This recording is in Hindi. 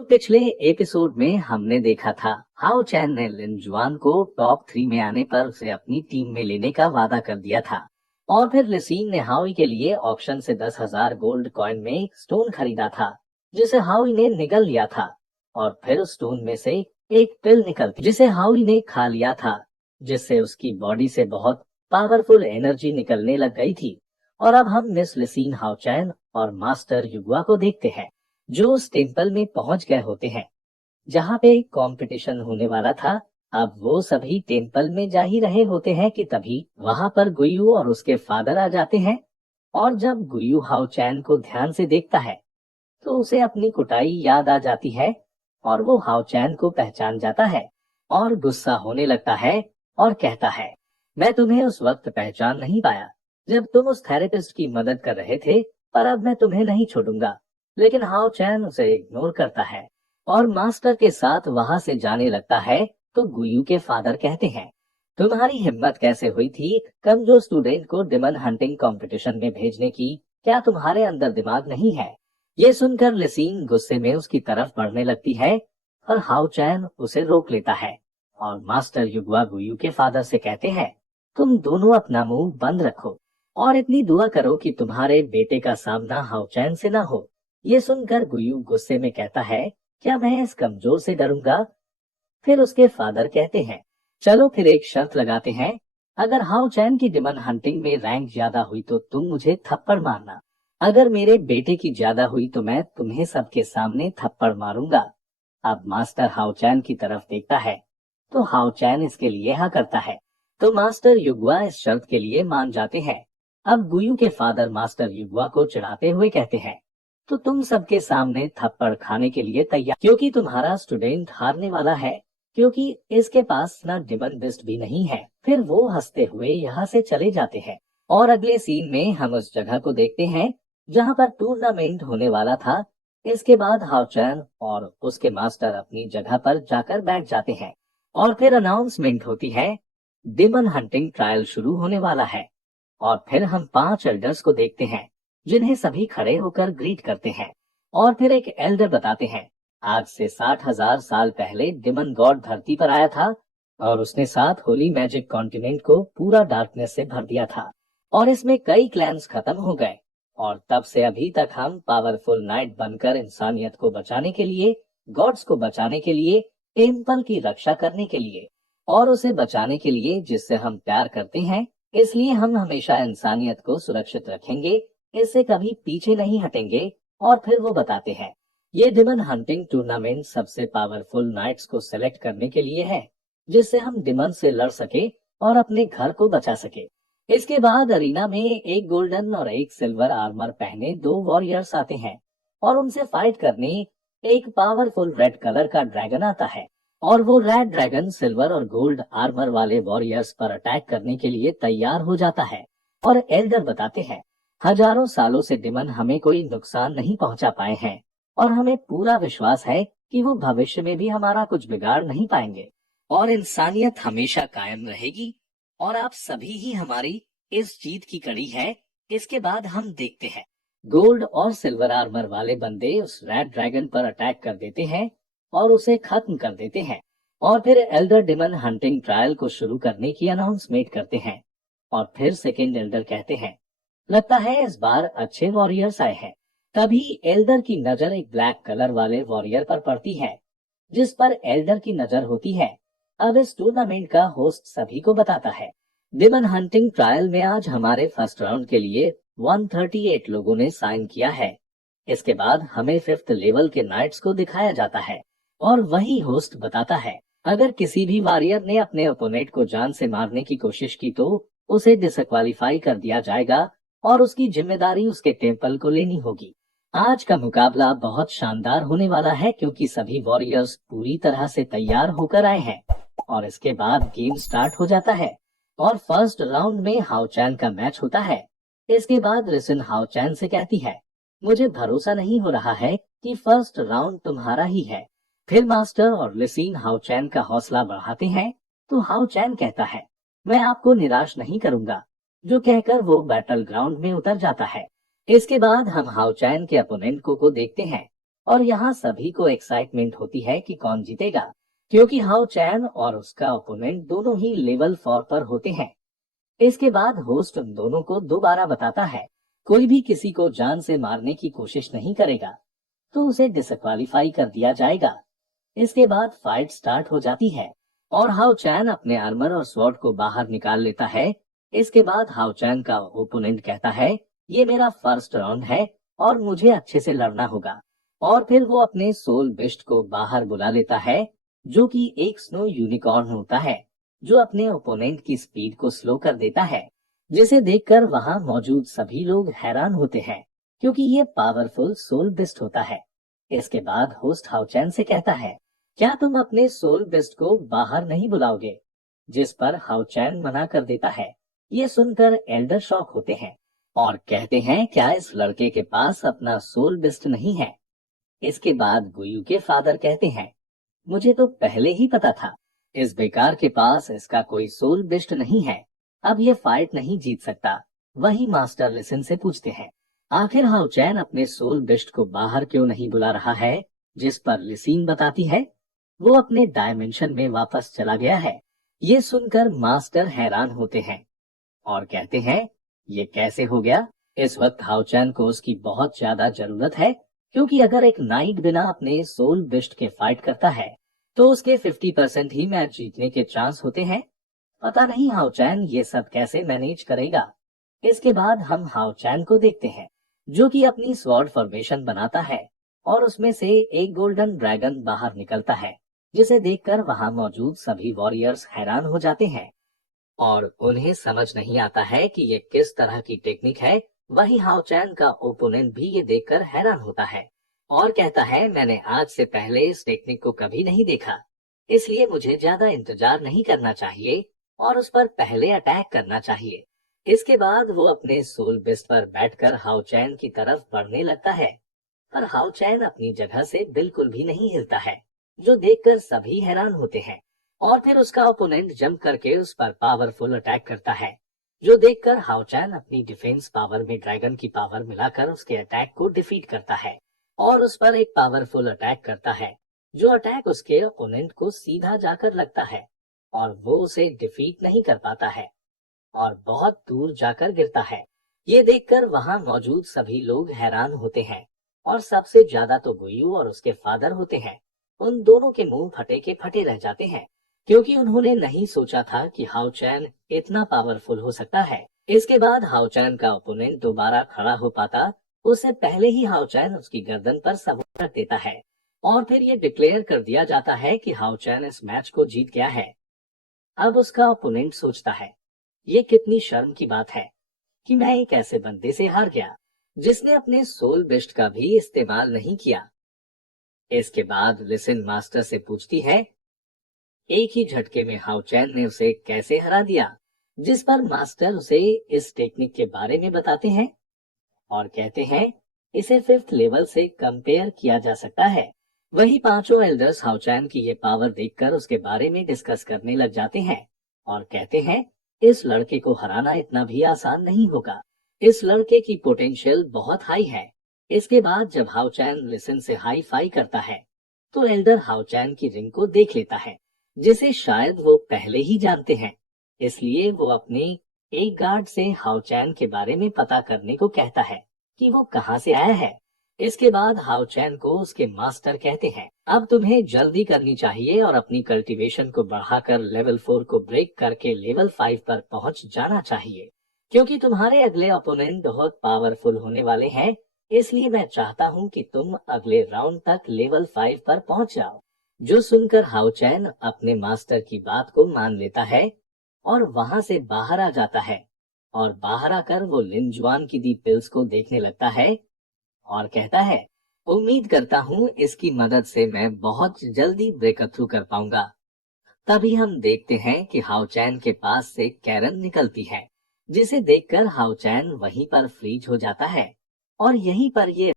तो पिछले एपिसोड में हमने देखा था हाउ चैन ने लिन जुआन को टॉप 3 में आने पर उसे अपनी टीम में लेने का वादा कर दिया था। और फिर लिसीन ने हाउई के लिए ऑक्शन से 10,000 गोल्ड कॉइन में एक स्टोन खरीदा था, जिसे हाउई ने निगल लिया था। और फिर उस स्टोन में से एक पिल निकलती जिसे हाउई ने खा लिया था, जिससे उसकी बॉडी से बहुत पावरफुल एनर्जी निकलने लग गई थी। और अब हम मिस लिसीन हाउचैन और मास्टर युगुआ को देखते हैं, जो उस टेम्पल में पहुंच गए होते हैं जहाँ पे कंपटीशन होने वाला था। अब वो सभी टेम्पल में जा ही रहे होते हैं कि तभी वहां पर गुयू और उसके फादर आ जाते हैं। और जब गुयू हाउ चैन को ध्यान से देखता है तो उसे अपनी कुटाई याद आ जाती है और वो हाउ चैन को पहचान जाता है और गुस्सा होने लगता है और कहता है, मैं तुम्हें उस वक्त पहचान नहीं पाया जब तुम उस थेरेपिस्ट की मदद कर रहे थे, पर अब मैं तुम्हें नहीं छोड़ूंगा। लेकिन हाउ चैन उसे इग्नोर करता है और मास्टर के साथ वहां से जाने लगता है। तो गुयू के फादर कहते हैं, तुम्हारी हिम्मत कैसे हुई थी कमजोर स्टूडेंट को डिमन हंटिंग कंपटीशन में भेजने की? क्या तुम्हारे अंदर दिमाग नहीं है? ये सुनकर लिसीन गुस्से में उसकी तरफ बढ़ने लगती है और हाउ चैन उसे रोक लेता है। और मास्टर युगवा गुयू के फादर से कहते हैं, तुम दोनों अपना मुंह बंद रखो और इतनी दुआ करो कि तुम्हारे बेटे का सामना हाउ चैन से ना हो। ये सुनकर गुयू गुस्से में कहता है, क्या मैं इस कमजोर से डरूंगा? फिर उसके फादर कहते हैं, चलो फिर एक शर्त लगाते हैं, अगर हाउ चैन की डिमन हंटिंग में रैंक ज्यादा हुई तो तुम मुझे थप्पड़ मारना, अगर मेरे बेटे की ज्यादा हुई तो मैं तुम्हें सबके सामने थप्पड़ मारूंगा। अब मास्टर हाउ चैन की तरफ देखता है तो हाउ चैन इसके लिए हाँ करता है। तो मास्टर युगवा इस शर्त के लिए मान जाते हैं। अब गुयू के फादर मास्टर युगवा को चिढ़ाते हुए कहते हैं, तो तुम सबके सामने थप्पड़ खाने के लिए तैयार, क्योंकि तुम्हारा स्टूडेंट हारने वाला है, क्योंकि इसके पास ना डिमन बिस्ट भी नहीं है। फिर वो हंसते हुए यहाँ से चले जाते हैं और अगले सीन में हम उस जगह को देखते हैं जहाँ पर टूर्नामेंट होने वाला था। इसके बाद हाउचैन और उसके मास्टर अपनी जगह पर जाकर बैठ जाते हैं और फिर अनाउंसमेंट होती है, डिमन हंटिंग ट्रायल शुरू होने वाला है। और फिर हम 5 एल्डर्स को देखते हैं जिन्हें सभी खड़े होकर ग्रीट करते हैं। और फिर एक एल्डर बताते हैं, आज से 60,000 साल पहले डिमन गॉड धरती पर आया था और उसने 7 होली मैजिक कॉन्टिनेंट को पूरा डार्कनेस से भर दिया था और इसमें कई क्लैंस खत्म हो गए। और तब से अभी तक हम पावरफुल नाइट बनकर इंसानियत को बचाने के लिए, गॉड्स को बचाने के लिए, टेम्पल की रक्षा करने के लिए और उसे बचाने के लिए जिससे हम प्यार करते हैं, इसलिए हम हमेशा इंसानियत को सुरक्षित रखेंगे, इससे कभी पीछे नहीं हटेंगे। और फिर वो बताते हैं, ये डिमन हंटिंग टूर्नामेंट सबसे पावरफुल नाइट्स को सेलेक्ट करने के लिए है, जिससे हम डिमन से लड़ सके और अपने घर को बचा सके। इसके बाद अरीना में एक गोल्डन और एक सिल्वर आर्मर पहने 2 वॉरियर्स आते हैं और उनसे फाइट करने एक पावरफुल रेड कलर का ड्रैगन आता है। और वो रेड ड्रैगन सिल्वर और गोल्ड आर्मर वाले वॉरियर्स पर अटैक करने के लिए तैयार हो जाता है। और एल्डर बताते हैं, हजारों सालों से डिमन हमें कोई नुकसान नहीं पहुंचा पाए हैं और हमें पूरा विश्वास है कि वो भविष्य में भी हमारा कुछ बिगाड़ नहीं पाएंगे और इंसानियत हमेशा कायम रहेगी और आप सभी ही हमारी इस जीत की कड़ी है। इसके बाद हम देखते हैं, गोल्ड और सिल्वर आर्मर वाले बंदे उस रेड ड्रैगन पर अटैक कर देते हैं और उसे खत्म कर देते हैं। और फिर एल्डर डिमन हंटिंग ट्रायल को शुरू करने की अनाउंसमेंट करते हैं। और फिर सेकेंड एल्डर कहते हैं, लगता है इस बार अच्छे वॉरियर्स आए हैं। तभी एल्डर की नजर एक ब्लैक कलर वाले वॉरियर पर पड़ती है, जिस पर एल्डर की नजर होती है। अब इस टूर्नामेंट का होस्ट सभी को बताता है, डिमन हंटिंग ट्रायल में आज हमारे फर्स्ट राउंड के लिए 138 लोगों ने साइन किया है। इसके बाद हमें 5th लेवल के नाइट्स को दिखाया जाता है और वही होस्ट बताता है, अगर किसी भी वॉरियर ने अपने ओपोनेंट को जान से मारने की कोशिश की तो उसे डिसक्वालीफाई कर दिया जाएगा और उसकी जिम्मेदारी उसके टेम्पल को लेनी होगी। आज का मुकाबला बहुत शानदार होने वाला है क्योंकि सभी वॉरियर्स पूरी तरह से तैयार होकर आए हैं। और इसके बाद गेम स्टार्ट हो जाता है और फर्स्ट राउंड में हाउचैन का मैच होता है। इसके बाद रिसिन हाउचैन से कहती है, मुझे भरोसा नहीं हो रहा है कि फर्स्ट राउंड तुम्हारा ही है। फिर मास्टर और लिसीन हाउचैन का हौसला बढ़ाते हैं तो हाउचैन कहता है, मैं आपको निराश नहीं करूंगा, जो कहकर वो बैटल ग्राउंड में उतर जाता है। इसके बाद हम हाउचैन के अपोनेंट को देखते हैं और यहाँ सभी को एक्साइटमेंट होती है कि कौन जीतेगा, क्योंकि हाउ चैन और उसका ओपोनेंट दोनों ही लेवल 4 पर होते हैं। इसके बाद होस्ट उन दोनों को दोबारा बताता है, कोई भी किसी को जान से मारने की कोशिश नहीं करेगा तो उसे डिसक्वालीफाई कर दिया जाएगा। इसके बाद फाइट स्टार्ट हो जाती है और हाउ चैन अपने आर्मर और स्वॉर्ड को बाहर निकाल लेता है। इसके बाद हाउ चैन का ओपोनेंट कहता है, ये मेरा फर्स्ट राउंड है और मुझे अच्छे से लड़ना होगा। और फिर वो अपने सोल बिस्ट को बाहर बुला लेता है, जो कि एक स्नो यूनिकॉर्न होता है, जो अपने ओपोनेंट की स्पीड को स्लो कर देता है, जिसे देखकर वहां मौजूद सभी लोग हैरान होते हैं, क्योंकि ये पावरफुल सोल बिस्ट होता है। इसके बाद होस्ट हाउ चैन से कहता है, क्या तुम अपने सोल बिस्ट को बाहर नहीं बुलाओगे? जिस पर हाउ चैन मना कर देता है। ये सुनकर एल्डर शॉक होते हैं और कहते हैं, क्या इस लड़के के पास अपना सोल बिस्ट नहीं है? इसके बाद गुयू के फादर कहते हैं, मुझे तो पहले ही पता था, इस बेकार के पास इसका कोई सोल बिस्ट नहीं है, अब ये फाइट नहीं जीत सकता। वही मास्टर लिसन से पूछते हैं, आखिर हाउ चैन अपने सोल बिस्ट को बाहर क्यों नहीं बुला रहा है? जिस पर लिसीन बताती है, वो अपने डायमेंशन में वापस चला गया है। ये सुनकर मास्टर हैरान होते हैं और कहते हैं, ये कैसे हो गया? इस वक्त हाउ चैन को उसकी बहुत ज्यादा जरूरत है, क्योंकि अगर एक नाइट बिना अपने सोल बिस्ट के फाइट करता है तो उसके 50% ही मैच जीतने के चांस होते हैं। पता नहीं हाउ चैन ये सब कैसे मैनेज करेगा। इसके बाद हम हाउ चैन को देखते हैं, जो कि अपनी स्वॉर्ड फॉर्मेशन बनाता है और उसमें से एक गोल्डन ड्रैगन बाहर निकलता है, जिसे देखकर वहां मौजूद सभी वॉरियर्स हैरान हो जाते हैं और उन्हें समझ नहीं आता है कि ये किस तरह की टेक्निक है। वही हाउ चैन का ओपोनेंट भी ये देखकर हैरान होता है और कहता है, मैंने आज से पहले इस टेक्निक को कभी नहीं देखा, इसलिए मुझे ज्यादा इंतजार नहीं करना चाहिए और उस पर पहले अटैक करना चाहिए। इसके बाद वो अपने सोल बिस्ट पर बैठकर हाउ चैन की तरफ बढ़ने लगता है, पर हाउ चैन अपनी जगह से बिल्कुल भी नहीं हिलता है, जो देखकर सभी हैरान होते हैं। और फिर उसका ओपोनेंट जंप करके उस पर पावरफुल अटैक करता है, जो देखकर हाउ चैन अपनी डिफेंस पावर में ड्रैगन की पावर मिलाकर उसके अटैक को डिफीट करता है और उस पर एक पावरफुल अटैक करता है, जो अटैक उसके ओपोनेंट को सीधा जाकर लगता है और वो उसे डिफीट नहीं कर पाता है और बहुत दूर जाकर गिरता है। ये देखकर वहां मौजूद सभी लोग हैरान होते हैं और सबसे ज्यादा तो गुयू और उसके फादर होते हैं। उन दोनों के मुंह फटे के फटे रह जाते हैं, क्योंकि उन्होंने नहीं सोचा था कि हाउ चैन इतना पावरफुल हो सकता है। इसके बाद हाउ चैन का ओपोनेंट दोबारा खड़ा हो पाता, उससे पहले ही हाउ चैन उसकी गर्दन पर सबूत रख देता है और फिर ये डिक्लेयर कर दिया जाता है कि हाउ चैन इस मैच को जीत गया है। अब उसका ओपोनेंट सोचता है, ये कितनी शर्म की बात है कि मैं एक ऐसे बंदे से हार गया जिसने अपने सोल बिस्ट का भी इस्तेमाल नहीं किया। इसके बाद लिसन मास्टर से पूछती है, एक ही झटके में हाउ चैन ने उसे कैसे हरा दिया? जिस पर मास्टर उसे इस टेक्निक के बारे में बताते हैं और कहते हैं, इसे 5th लेवल से कंपेयर किया जा सकता है। वही पांचों एल्डर्स हाउ चैन की ये पावर देखकर उसके बारे में डिस्कस करने लग जाते हैं और कहते हैं, इस लड़के को हराना इतना भी आसान नहीं होगा, इस लड़के की पोटेंशियल बहुत हाई है। इसके बाद जब हाउ चैन लिसन से हाई फाई करता है तो एल्डर हाउ चैन की रिंग को देख लेता है, जिसे शायद वो पहले ही जानते हैं। इसलिए वो अपने एक गार्ड से हाउ चैन के बारे में पता करने को कहता है कि वो कहाँ से आया है। इसके बाद हाउ चैन को उसके मास्टर कहते हैं, अब तुम्हें जल्दी करनी चाहिए और अपनी कल्टीवेशन को बढ़ाकर लेवल 4 को ब्रेक करके लेवल 5 पर पहुंच जाना चाहिए, क्योंकि तुम्हारे अगले ओपोनेंट बहुत पावरफुल होने वाले हैं। इसलिए मैं चाहता हूं कि तुम अगले राउंड तक लेवल 5 पर पहुंच जाओ। जो सुनकर हाउ चैन अपने मास्टर की बात को मान लेता है और वहां से बाहर आ जाता है और बाहर आकर वो लिन जुआन की दी पिल्स को देखने लगता है और कहता है, उम्मीद करता हूँ इसकी मदद से मैं बहुत जल्दी ब्रेक थ्रू कर पाऊंगा। तभी हम देखते हैं कि हाउ चैन के पास से कैरन निकलती है, जिसे देखकर हाउ चैन वहीं पर फ्रीज हो जाता है और यहीं पर ये